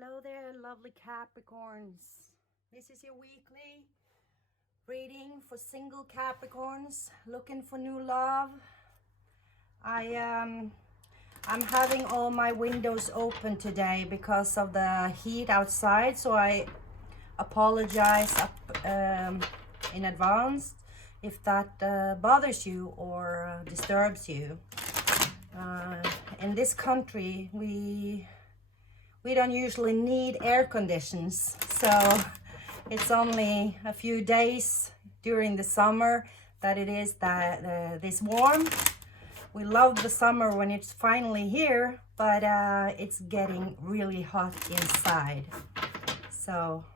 Hello there, lovely Capricorns. This is your weekly reading for single Capricorns looking for new love. I'm having all my windows open today because of the heat outside, so I apologize in advance if that bothers you or disturbs you. In this country, we don't usually need air conditions, so it's only a few days during the summer that it is this warm. We love the summer when it's finally here, but it's getting really hot inside, so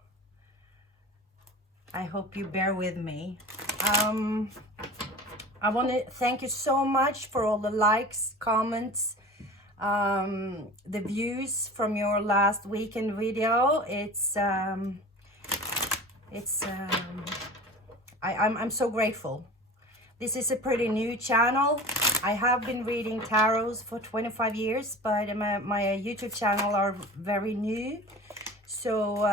I hope you bear with me. I want to thank you so much for all the likes, comments, the views from your last weekend video. I'm so grateful. This is a pretty new channel. I have been reading tarots for 25 years, but my YouTube channel are very new, so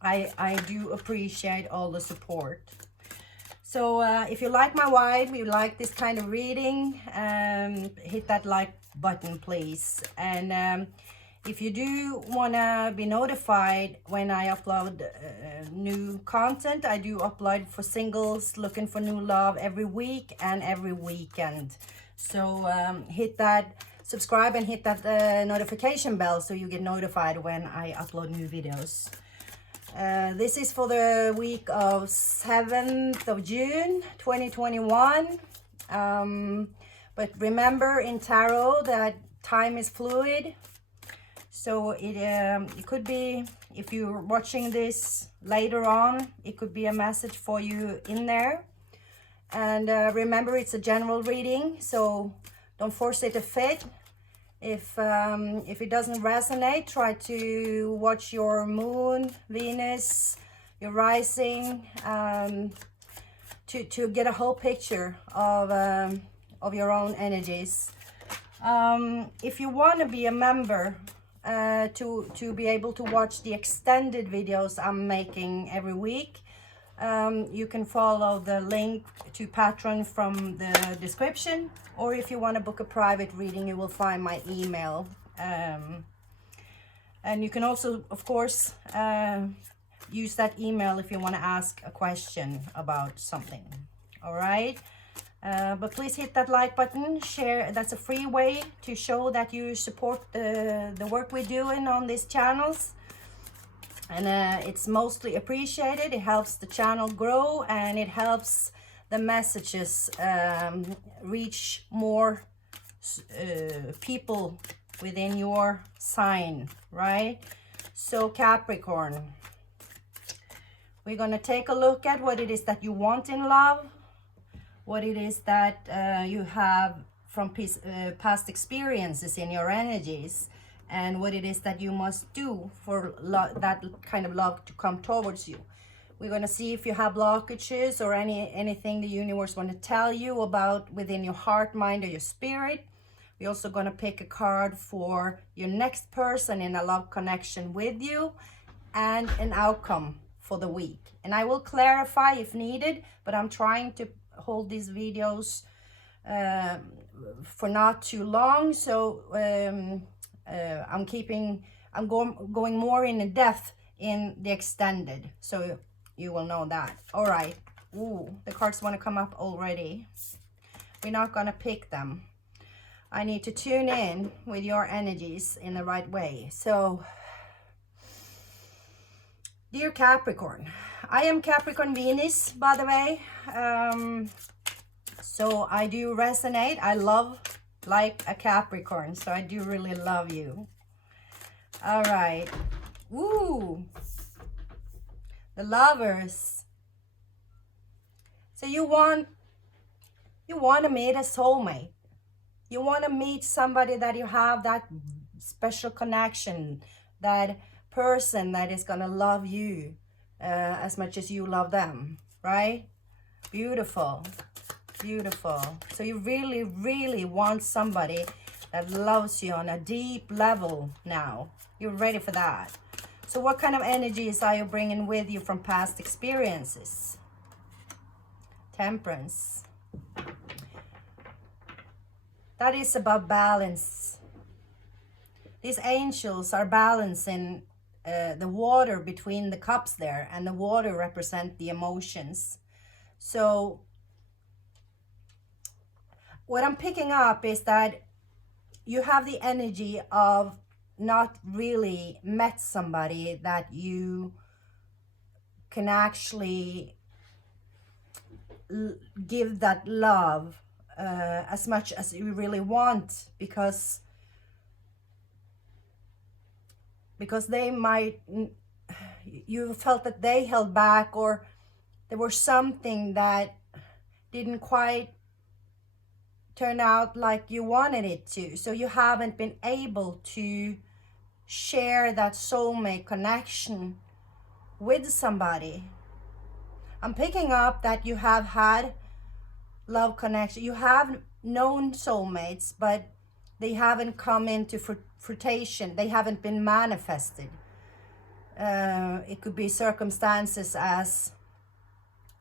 I do appreciate all the support. So if you like my vibe, you like this kind of reading, hit that like button, please. And if you do want to be notified when I upload new content, I do upload for singles looking for new love every week and every weekend. So hit that subscribe and hit that notification bell so you get notified when I upload new videos. This is for the week of 7th of June 2021. But remember in tarot that time is fluid. So it could be, if you're watching this later on, it could be a message for you in there. And remember, it's a general reading, so don't force it to fit. If it doesn't resonate, try to watch your moon, Venus, your rising, to get a whole picture of your own energies. If you want to be a member, to be able to watch the extended videos I'm making every week, you can follow the link to Patreon from the description, or if you want to book a private reading, you will find my email. And you can also, of course, use that email if you want to ask a question about something. All right, but please hit that like button, share. That's a free way to show that you support the work we're doing on these channels. And it's mostly appreciated. It helps the channel grow, and it helps the messages reach more people within your sign, right? So Capricorn, we're going to take a look at what it is that you want in love, what it is that you have from past experiences in your energies, and what it is that you must do for that kind of love to come towards you. We're going to see if you have blockages or anything the universe want to tell you about within your heart, mind, or your spirit. We're also going to pick a card for your next person in a love connection with you, and an outcome for the week. And I will clarify if needed, but I'm trying to hold these videos for not too long, so I'm going more in depth in the extended, so you will know that. All right. Ooh, the cards want to come up already. We're not gonna pick them. I need to tune in with your energies in the right way. So, dear Capricorn, I am Capricorn Venus, by the way. So I do resonate. I love like a Capricorn, so I do really love you. All right. Ooh, the Lovers. So you want to meet a soulmate. You want to meet somebody that you have that special connection, that person that is gonna love you as much as you love them, right? Beautiful, beautiful. So you really, really want somebody that loves you on a deep level now. You're ready for that. So what kind of energies are you bringing with you from past experiences? Temperance. That is about balance. These angels are balancing the water between the cups there, and the water represent the emotions. So what I'm picking up is that you have the energy of not really met somebody that you can actually give that love as much as you really want, because they might, you felt that they held back, or there was something that didn't quite turn out like you wanted it to. So you haven't been able to share that soulmate connection with somebody. I'm picking up that you have had love connection. You have known soulmates, but they haven't come into fruition. They haven't been manifested. It could be circumstances as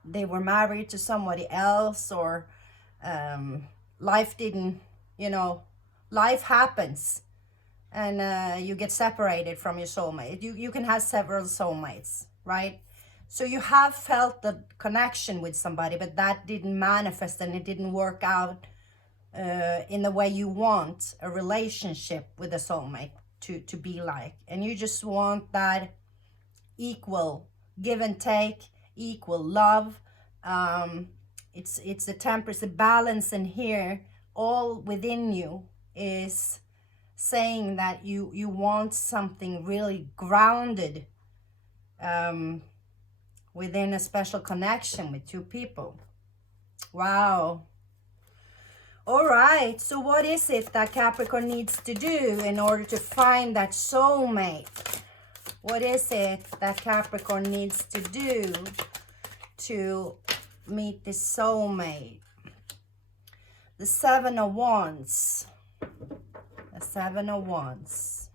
they were married to somebody else, or life didn't, life happens, and you get separated from your soulmate. You can have several soulmates, right? So you have felt the connection with somebody, but that didn't manifest, and it didn't work out in the way you want a relationship with a soulmate to be like. And you just want that equal give and take, equal love. It's the temperance, the balance in here, all within you is saying that you want something really grounded within a special connection with two people. Wow. All right, so what is it that Capricorn needs to do in order to find that soulmate? What is it that Capricorn needs to do to meet this soulmate? The Seven of Wands. The Seven of Wands.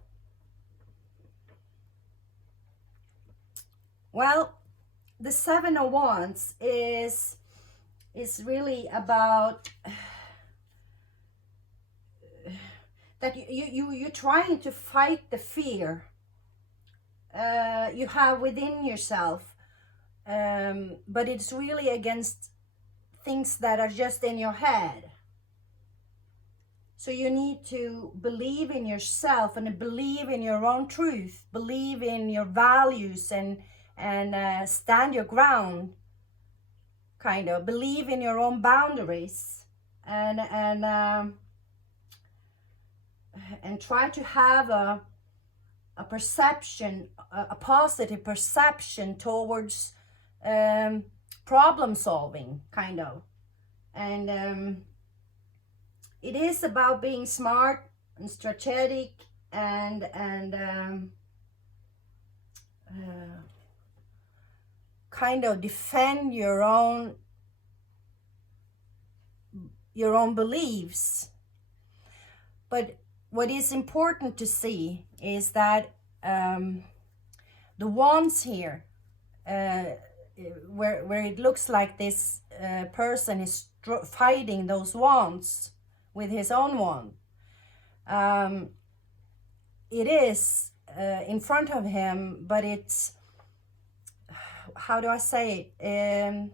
Well, the Seven of Wands is really about that you're trying to fight the fear you have within yourself, but it's really against things that are just in your head. So you need to believe in yourself and believe in your own truth, believe in your values, and stand your ground, kind of believe in your own boundaries, and try to have a perception, a positive perception towards problem solving, kind of. And it is about being smart and strategic, and kind of defend your own beliefs. But what is important to see is that the wands here, where it looks like this person is fighting those wands with his own wand, it is in front of him, but it's, how do I say it?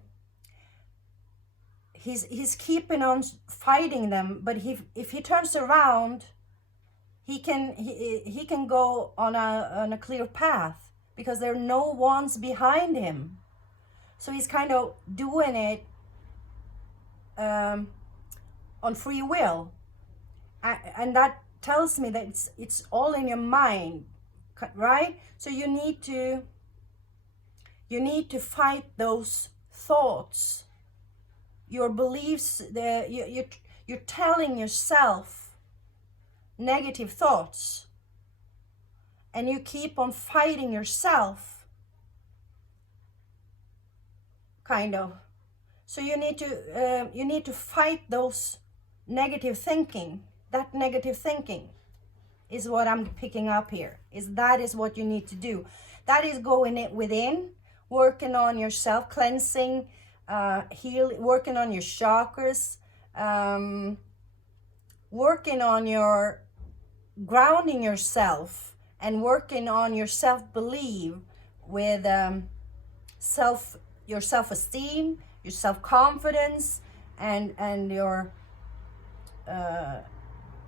He's keeping on fighting them, but if he turns around, he can go on a clear path, because there are no wands behind him. So he's kind of doing it on free will, and that tells me that it's all in your mind, right? So you need to fight those thoughts, your beliefs. You're telling yourself negative thoughts, and you keep on fighting yourself, kind of. So you need to fight those negative thinking, that negative thinking is what I'm picking up here. That is what you need to do. That is going it within, working on yourself, cleansing, working on your chakras, working on your grounding yourself, and working on your self-belief with your self-esteem, your self-confidence, and your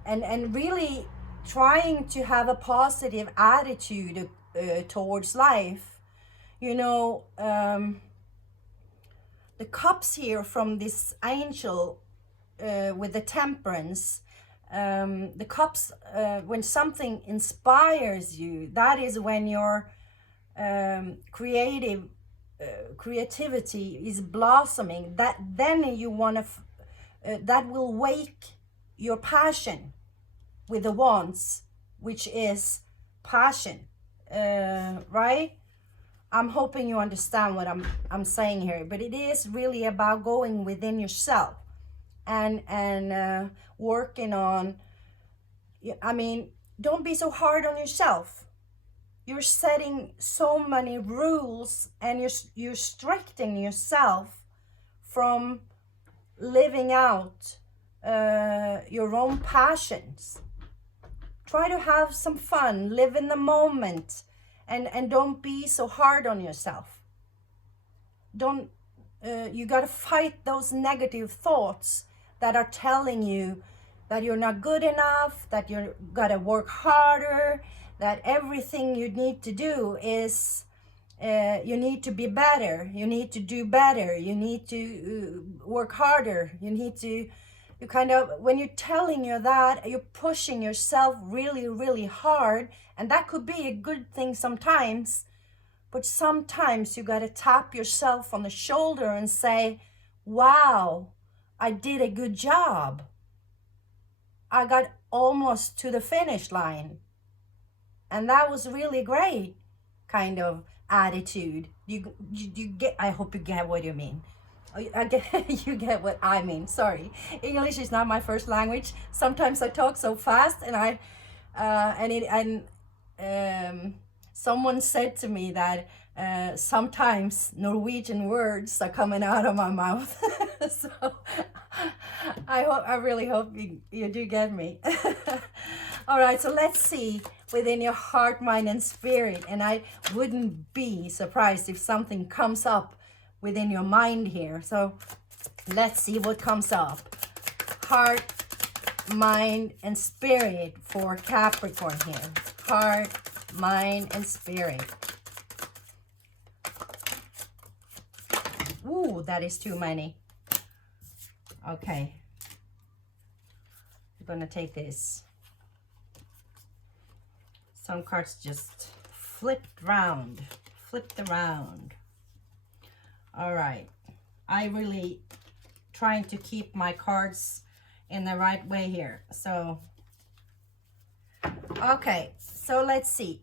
and really trying to have a positive attitude towards life. You know, the cups here from this angel with the temperance, the cups, when something inspires you, that is when your creativity is blossoming. That then you want to that will wake your passion with the wands, which is passion, right? I'm hoping you understand what I'm saying here, but it is really about going within yourself and working on. I mean, don't be so hard on yourself. You're setting so many rules, and you're restricting yourself from living out your own passions. Try to have some fun, live in the moment, and don't be so hard on yourself. Don't you got to fight those negative thoughts that are telling you that you're not good enough, that you got to work harder, that everything you need to do is you need to be better, you need to do better, you need to work harder, you kind of, when you're telling you that, you're pushing yourself really, really hard. And that could be a good thing sometimes, but sometimes you got to tap yourself on the shoulder and say, wow, I did a good job. I got almost to the finish line. And that was really great kind of attitude. You get, I hope you get what you mean. I get, you get what I mean. Sorry, English is not my first language. Sometimes I talk so fast, and someone said to me that sometimes Norwegian words are coming out of my mouth. So I really hope you do get me. All right, so let's see within your heart, mind, and spirit. And I wouldn't be surprised if something comes up within your mind here. So let's see what comes up. Heart, mind, and spirit for Capricorn here. Heart, mind, and spirit. Ooh, that is too many. Okay. I'm gonna take this. Some cards just flipped around. All right. I really trying to keep my cards in the right way here. So, okay. So let's see.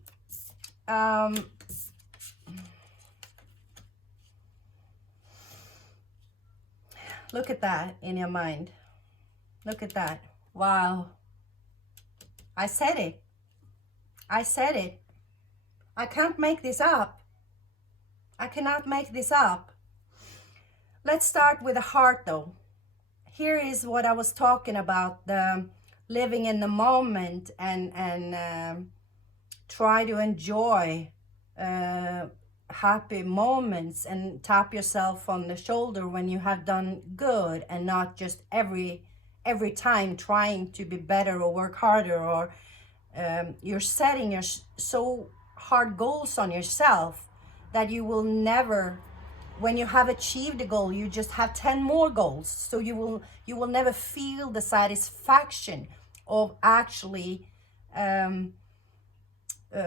Look at that in your mind. Look at that. Wow. I said it. I said it. I can't make this up. I cannot make this up. Let's start with the heart though. Here is what I was talking about, the living in the moment and try to enjoy happy moments and tap yourself on the shoulder when you have done good, and not just every time trying to be better or work harder, or you're setting your so hard goals on yourself that you will never, when you have achieved a goal, you just have 10 more goals. So you will never feel the satisfaction of actually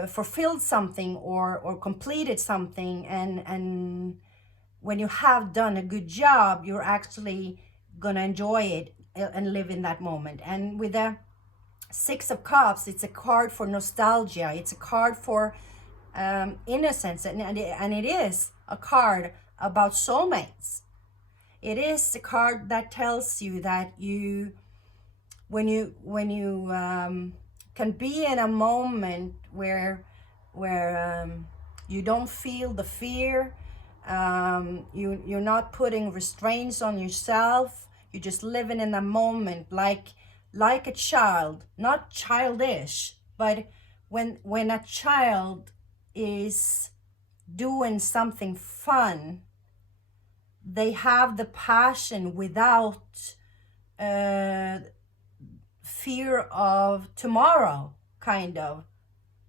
fulfilled something or completed something. And when you have done a good job, you're actually gonna enjoy it and live in that moment. And with the Six of Cups, it's a card for nostalgia. It's a card for innocence, and it is a card about soulmates. It is a card that tells you that when you can be in a moment where you don't feel the fear, you're not putting restraints on yourself, you're just living in a moment like a child, not childish, but when a child is doing something fun, they have the passion without fear of tomorrow, kind of.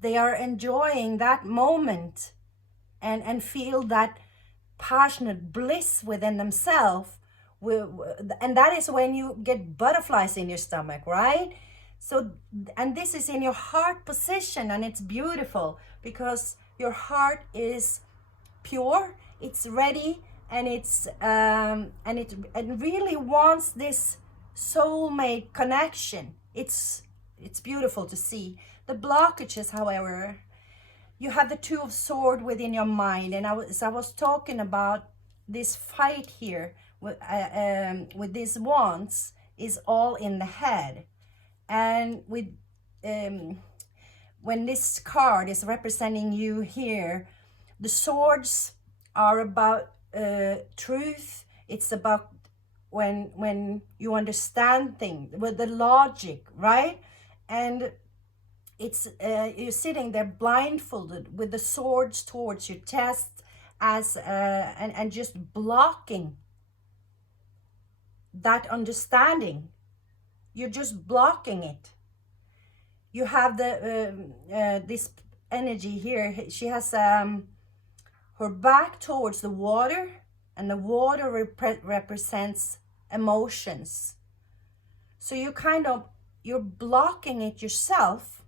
They are enjoying that moment and feel that passionate bliss within themselves. And that is when you get butterflies in your stomach, right? So, and this is in your heart position, and it's beautiful because your heart is pure, it's ready, and it really wants this soulmate connection. It's beautiful to see. The blockages, however, you have the Two of Swords within your mind, and I was talking about this fight here with these wands is all in the head, and with when this card is representing you here, the swords are about truth. It's about when you understand things with the logic, right? And it's you're sitting there blindfolded with the swords towards your chest as and just blocking that understanding. You're just blocking it. You have the this energy here. She has her back towards the water, and the water represents emotions. So you're blocking it yourself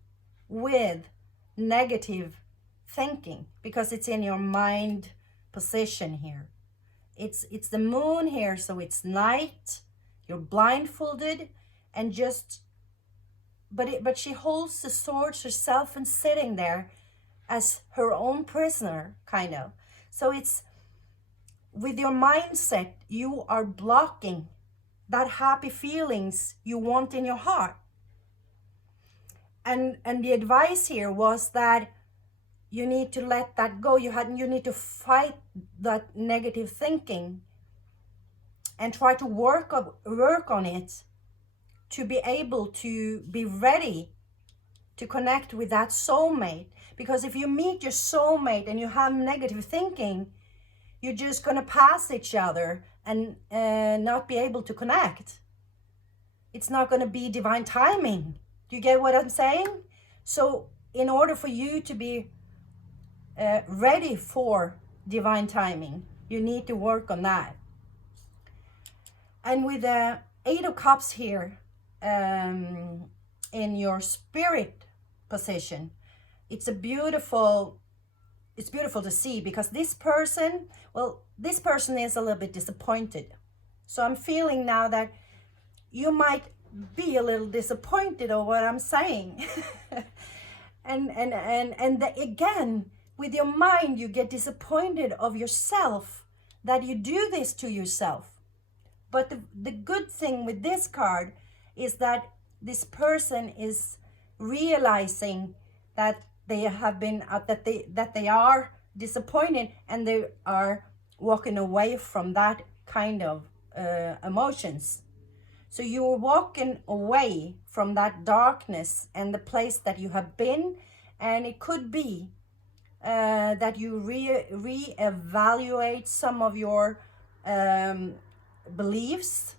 with negative thinking because it's in your mind position here. It's the moon here, so it's night. You're blindfolded and just but she holds the swords herself and sitting there as her own prisoner, kind of. So it's with your mindset, you are blocking that happy feelings you want in your heart. And the advice here was that you need to let that go. You need to fight that negative thinking and try to work on it to be able to be ready to connect with that soulmate. Because if you meet your soulmate and you have negative thinking, you're just gonna pass each other and not be able to connect. It's not gonna be divine timing. Do you get what I'm saying? So in order for you to be ready for divine timing, you need to work on that. And with the Eight of Cups here in your spirit position, it's beautiful to see, because this person is a little bit disappointed. So I'm feeling now that you might be a little disappointed of what I'm saying. and again, with your mind, you get disappointed of yourself that you do this to yourself. But the good thing with this card is that this person is realizing that they have been that they are disappointed, and they are walking away from that kind of emotions. So you're walking away from that darkness and the place that you have been, and it could be that you re-evaluate some of your beliefs.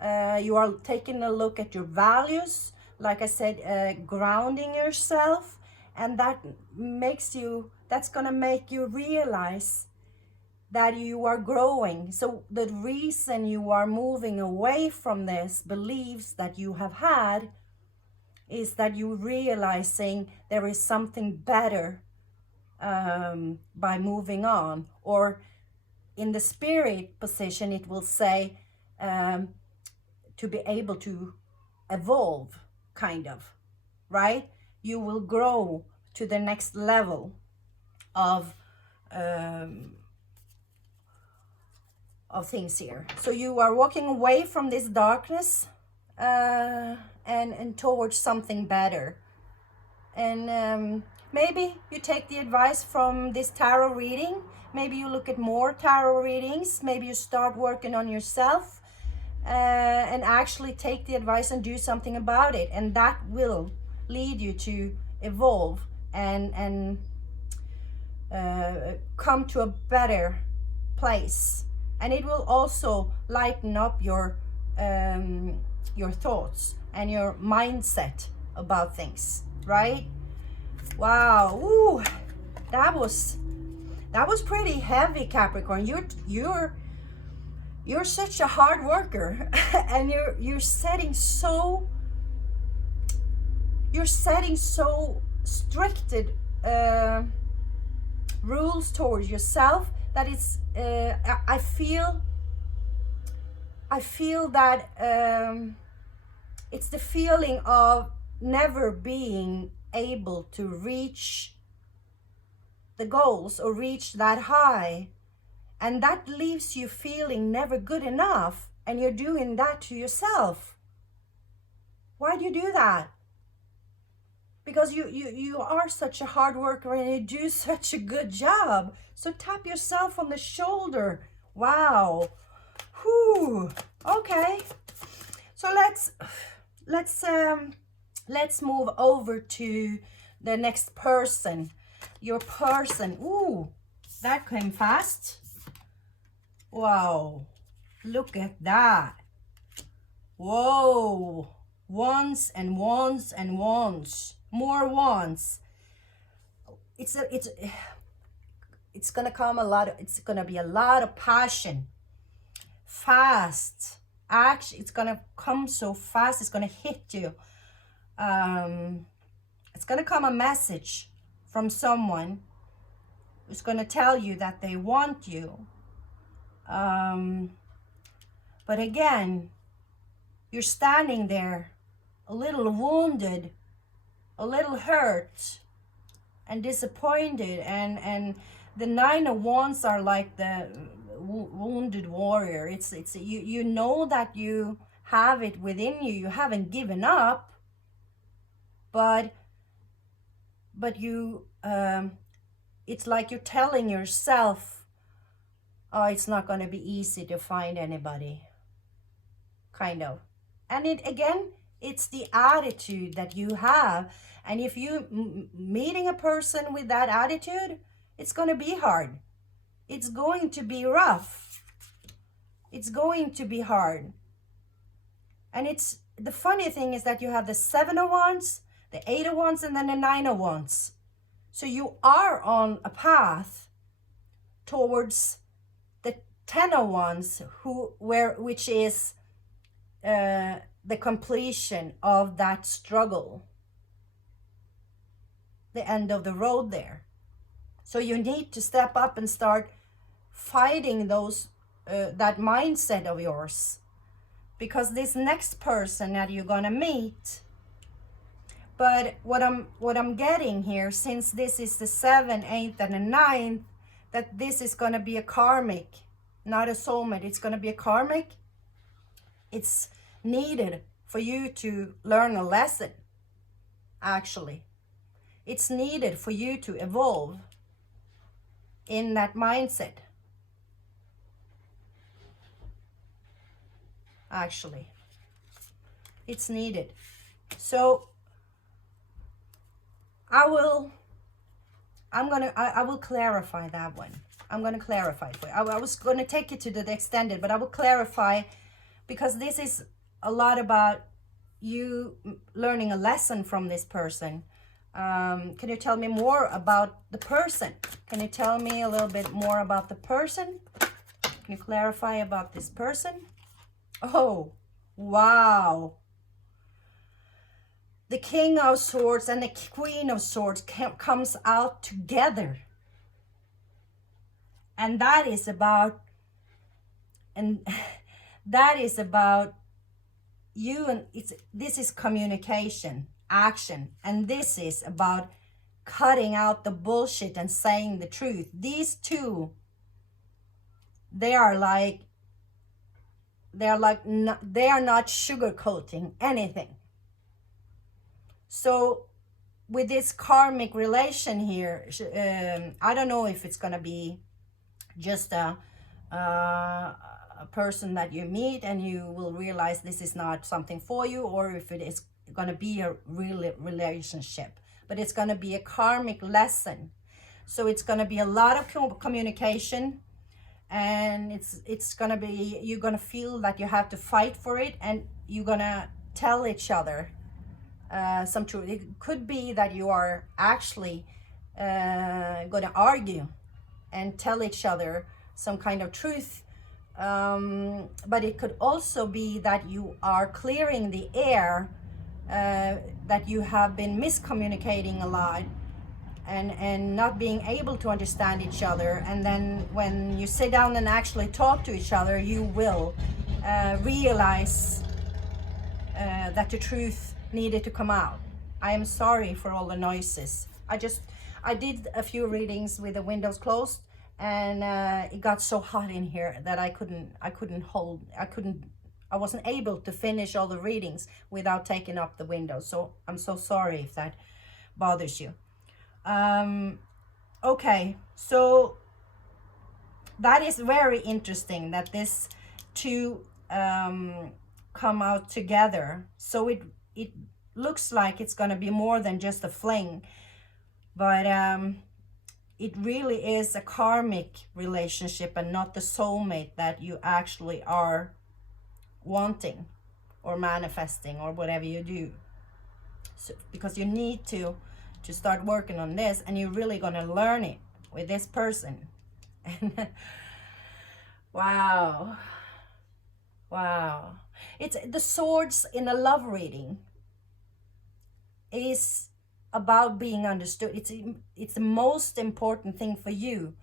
You are taking a look at your values, like I said, grounding yourself, and that's gonna make you realize that you are growing. So the reason you are moving away from this beliefs that you have had is that you're realizing there is something better by moving on. Or in the spirit position, it will say to be able to evolve, kind of, right? You will grow to the next level of things here. So you are walking away from this darkness and towards something better. And maybe you take the advice from this tarot reading. Maybe you look at more tarot readings. Maybe you start working on yourself and actually take the advice and do something about it. And that will lead you to evolve and come to a better place. And it will also lighten up your thoughts and your mindset about things, right? Wow. Ooh, that was pretty heavy, Capricorn. You're such a hard worker and you're setting so stricted rules towards yourself that it's I feel that it's the feeling of never being able to reach the goals or reach that high, and that leaves you feeling never good enough, and you're doing that to yourself. Why do you do that? Because you are such a hard worker and you do such a good job. So tap yourself on the shoulder. Wow. Whew. Okay. So let's move over to the next person. Your person. Ooh, that came fast. Wow. Look at that. Whoa. Once and once and once. More once. It's gonna come it's gonna be a lot of passion. Fast. Action. It's gonna come so fast, it's gonna hit you. It's gonna come a message from someone who's gonna tell you that they want you. But again, you're standing there a little wounded, a little hurt and disappointed, and the Nine of Wands are like the wounded warrior. It's you know that you have it within you. You haven't given up, but you it's like you're telling yourself, oh, it's not going to be easy to find anybody, kind of. And it's the attitude that you have. And if you meeting a person with that attitude, it's going to be hard. It's going to be rough. It's going to be hard. And it's the funny thing is that you have the Seven of Wands, the Eight of Wands, and then the Nine of Wands. So you are on a path towards the Ten of Wands, which is the completion of that struggle, the end of the road there. So you need to step up and start fighting that mindset of yours, because this next person that you're gonna meet. But what I'm getting here, since this is the 7th, 8th, and the 9th, that this is gonna be a karmic, not a soulmate. It's gonna be a karmic. It's needed for you to learn a lesson. Actually, it's needed for you to evolve in that mindset. Actually, it's needed. So I will clarify that one. I'm going to clarify it for you. I was going to take it to the extended, but I will clarify, because this is a lot about you learning a lesson from this person. Can you tell me more about the person? Can you tell me a little bit more about the person? Can you clarify about this person? Oh, wow. The King of Swords and the Queen of Swords comes out together. And that is about you, and this is communication, action, and this is about cutting out the bullshit and saying the truth. These two, they are like they're like they are not sugarcoating anything. So with this karmic relation here, I don't know if it's gonna be just a person that you meet and you will realize this is not something for you, or if it is gonna be a real relationship, but it's gonna be a karmic lesson. So it's gonna be a lot of communication, and it's gonna be, you're gonna feel that you have to fight for it, and you're gonna tell each other some truth. It could be that you are actually gonna argue and tell each other some kind of truth, but it could also be that you are clearing the air, that you have been miscommunicating a lot, and not being able to understand each other, and then when you sit down and actually talk to each other, you will realize that the truth needed to come out. I am sorry for all the noises. I did a few readings with the windows closed, and it got so hot in here that I wasn't able to finish all the readings without taking up the windows. So I'm so sorry if that bothers you. Okay, so that is very interesting that this two come out together. So it looks like it's gonna be more than just a fling, but it really is a karmic relationship and not the soulmate that you actually are wanting or manifesting or whatever you do. So, because you need to start working on this, and you're really gonna learn it with this person. Wow. It's the swords in a love reading is about being understood. It's the most important thing for you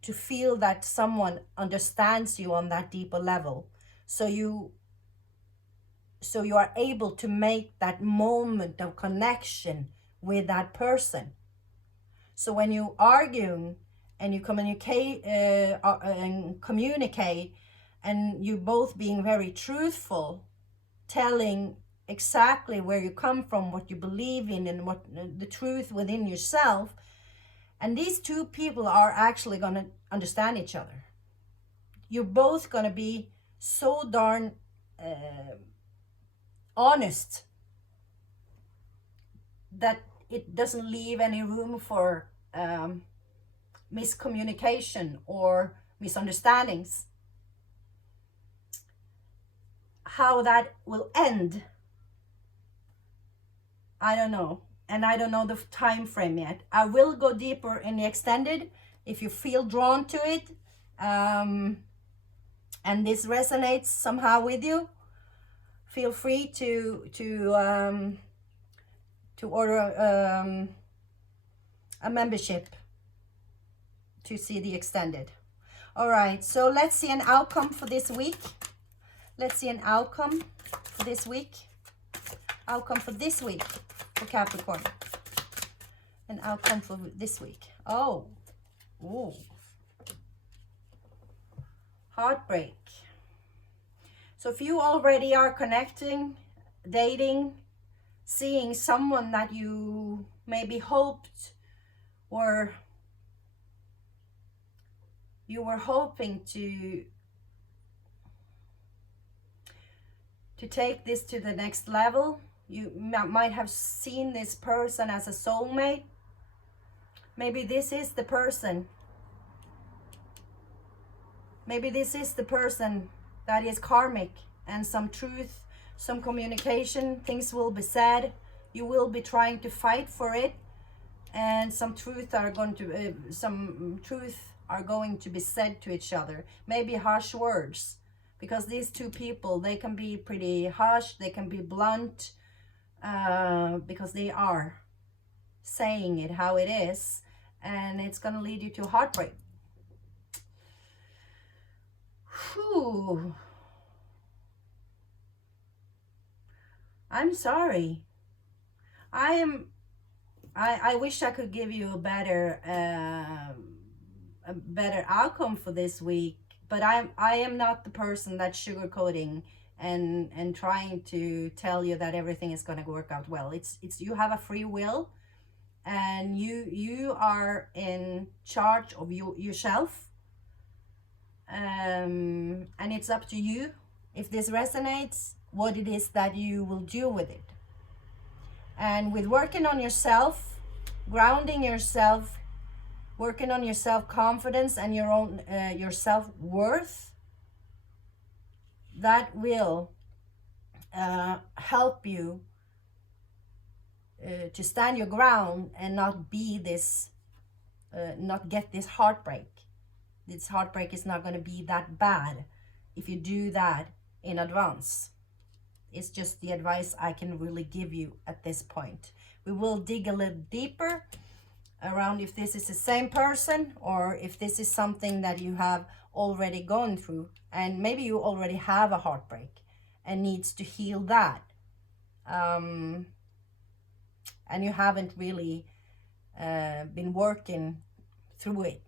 to feel that someone understands you on that deeper level, so you are able to make that moment of connection with that person. So when you argue and you communicate and you both being very truthful, telling exactly where you come from, what you believe in, and what the truth within yourself, and these two people are actually going to understand each other. You're both going to be so darn honest that it doesn't leave any room for miscommunication or misunderstandings. How that will end, I don't know, and I don't know the time frame yet. I will go deeper in the extended if you feel drawn to it, and this resonates somehow with you. Feel free to order a membership to see the extended. All right, so let's see an outcome for this week. Let's see an outcome for this week. Outcome for this week for Capricorn. An outcome for this week. Oh, ooh. Heartbreak. So if you already are connecting, dating, seeing someone that you maybe hoped, or you were hoping to take this to the next level, you might have seen this person as a soulmate. Maybe this is the person. Maybe this is the person that is karmic, and some truth, some communication, things will be said. You will be trying to fight for it, and some truth are going to be said to each other. Maybe harsh words, because these two people, they can be pretty harsh, they can be blunt, because they are saying it how it is, and it's going to lead you to heartbreak. Whew. I'm sorry. I wish I could give you a better outcome for this week, But I am not the person that's sugarcoating and trying to tell you that everything is going to work out well. It's you have a free will, and you are in charge of yourself, and it's up to you if this resonates, what it is that you will do with it. And with working on yourself, grounding yourself, working on your self-confidence and your own your self-worth, that will help you to stand your ground and not be this not get this heartbreak. This heartbreak is not going to be that bad if you do that in advance. It's just the advice I can really give you at this point. We will dig a little deeper around if this is the same person or if this is something that you have already gone through, and maybe you already have a heartbreak and needs to heal that, and you haven't really been working through it.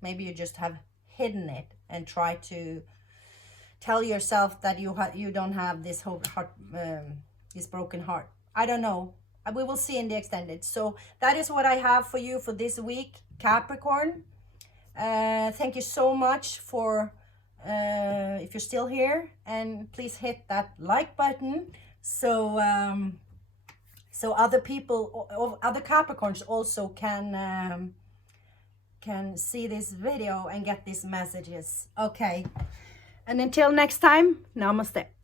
Maybe you just have hidden it and try to tell yourself that you don't have this this broken heart. I don't know. We will see in the extended. So that is what I have for you for this week, Capricorn. Thank you so much for if you're still here, and please hit that like button so so other people, other Capricorns also can see this video and get these messages. Okay, and until next time, namaste.